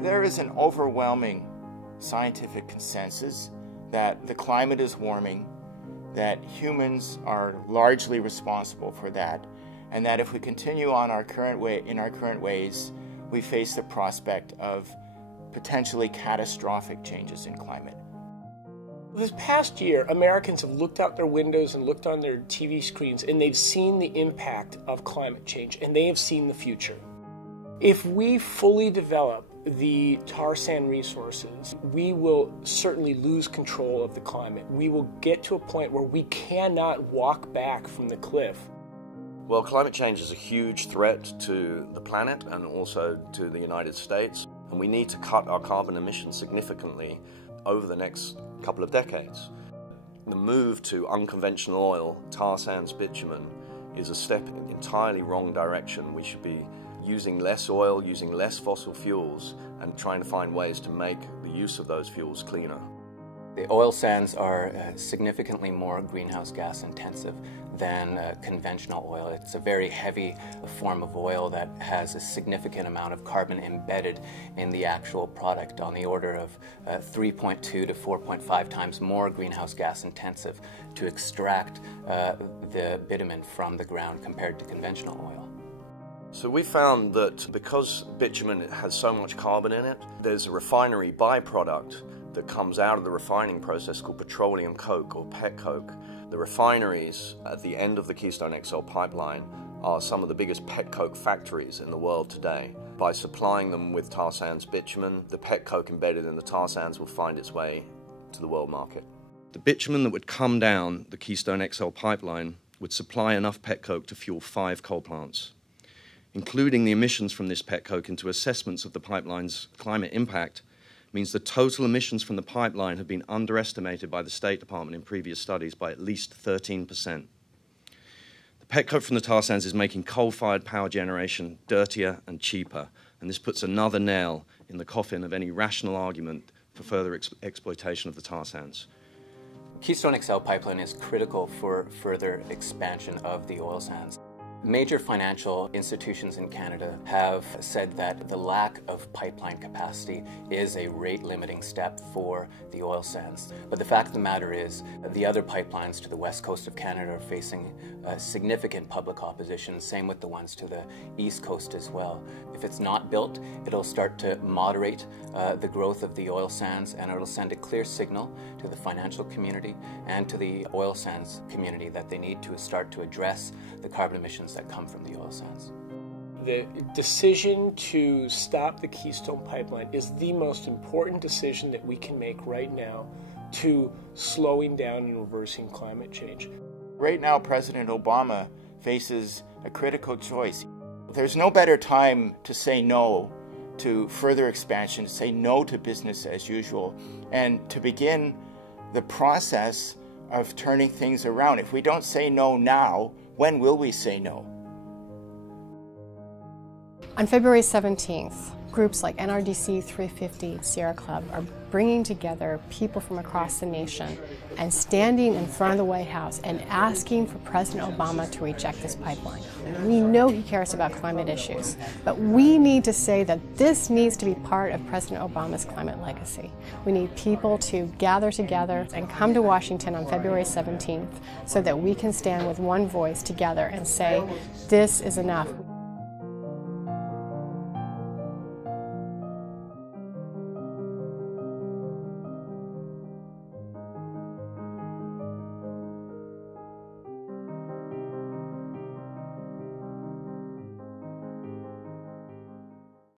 There is an overwhelming scientific consensus that the climate is warming, that humans are largely responsible for that, and that if we continue on our current ways, we face the prospect of potentially catastrophic changes in climate. This past year, Americans have looked out their windows and looked on their TV screens, and they've seen the impact of climate change, and they have seen the future. If we fully develop the tar sand resources, we will certainly lose control of the climate. We will get to a point where we cannot walk back from the cliff. Well, climate change is a huge threat to the planet and also to the United States, and we need to cut our carbon emissions significantly over the next couple of decades. The move to unconventional oil, tar sands, bitumen, is a step in an entirely wrong direction. We should be using less oil, using less fossil fuels, and trying to find ways to make the use of those fuels cleaner. The oil sands are significantly more greenhouse gas intensive than conventional oil. It's a very heavy form of oil that has a significant amount of carbon embedded in the actual product, on the order of 3.2 to 4.5 times more greenhouse gas intensive to extract the bitumen from the ground compared to conventional oil. So we found that because bitumen has so much carbon in it, there's a refinery byproduct that comes out of the refining process called petroleum coke or pet coke. The refineries at the end of the Keystone XL pipeline are some of the biggest pet coke factories in the world today. By supplying them with tar sands bitumen, the pet coke embedded in the tar sands will find its way to the world market. The bitumen that would come down the Keystone XL pipeline would supply enough pet coke to fuel 5 coal plants. Including the emissions from this pet coke into assessments of the pipeline's climate impact means the total emissions from the pipeline have been underestimated by the State Department in previous studies by at least 13%. The pet coke from the tar sands is making coal-fired power generation dirtier and cheaper, and this puts another nail in the coffin of any rational argument for further exploitation of the tar sands. Keystone XL pipeline is critical for further expansion of the oil sands. Major financial institutions in Canada have said that the lack of pipeline capacity is a rate-limiting step for the oil sands. But the fact of the matter is, the other pipelines to the west coast of Canada are facing significant public opposition, same with the ones to the east coast as well. If it's not built, it'll start to moderate the growth of the oil sands, and it'll send a clear signal to the financial community and to the oil sands community that they need to start to address the carbon emissions that come from the oil sands. The decision to stop the Keystone Pipeline is the most important decision that we can make right now to slowing down and reversing climate change. Right now, President Obama faces a critical choice. There's no better time to say no to further expansion, to say no to business as usual, and to begin the process of turning things around. If we don't say no now, when will we say no? On February 17th, groups like NRDC 350, Sierra Club are bringing together people from across the nation and standing in front of the White House and asking for President Obama to reject this pipeline. We know he cares about climate issues, but we need to say that this needs to be part of President Obama's climate legacy. We need people to gather together and come to Washington on February 17th so that we can stand with one voice together and say, this is enough.